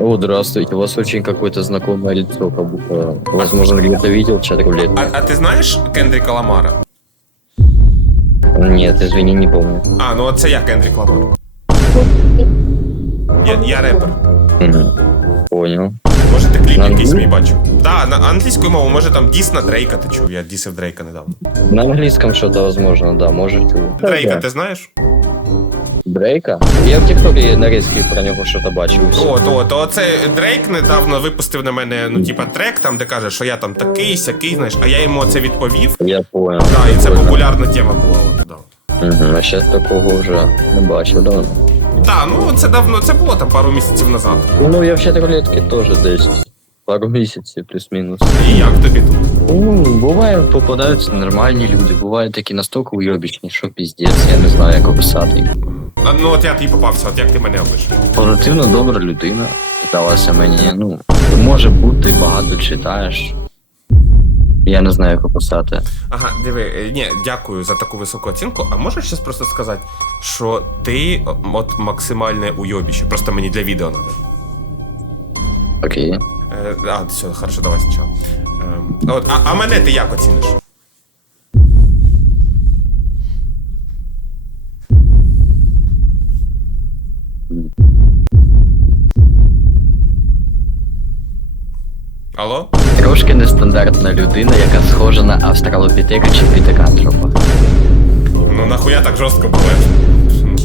О, здравствуйте. У вас очень какое-то знакомое лицо, как будто, возможно, где-то видел чат рулет. А, а ти знаєш Кендріка Ламара? Нет, извини, не помню. А, ну це я Кендрік Ламар. Я, я репер. Мгм. Понял. Може ти кліп На якийсь мій бачив? Так, на англійською мовою, може там діс на Дрейка ти чув, я дісив Дрейка недавно. На английском что-то возможно, да, можете. Дрейка, Да. ти знаєш? Дрейка? Я в ТикТоке нарезки про него что-то бачив. і все. О, то, то це Дрейк недавно випустив на мене, ну, типа, трек, там, де каже, що я там такий, сякий, знаєш, а я йому це відповів. Я понял. Так, і це популярна тема була. От, да. Мгм, А сейчас такого уже не бачив, да. Так, ну це давно, це було там пару місяців назад. Ну, я в чат рулетки тоже десь пару місяців, плюс-мінус. І як тобі тут? Ну, буває, попадаються нормальні люди, бувають такі настільки уйобічні, що піздець, я не знаю, як описати їх. А, ну от я тобі попався, от як ти мене опишеш? Позитивно добра людина. Здалася мені, ну, може бути, багато читаєш. Я не знаю, як описати. Ага, диви, е, ні, дякую за таку високу оцінку. А можеш щас просто сказати, що ти о, от максимальне уйобіще, просто мені для відео надо. Окей. Е, а, все, хорошо, давай спочатку. Е, от, а, а мене ти як оціниш? Алло? Трошки нестандартна людина, яка схожа на австралопітека чи пітекантропа. Ну нахуя так жорстко було?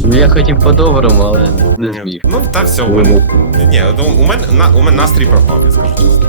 Ну я хотів по-доброму, але не зміг. Ну, та все, у мене. Ні, ну, у мене, на, у мене настрій пропав, я скажу чесно.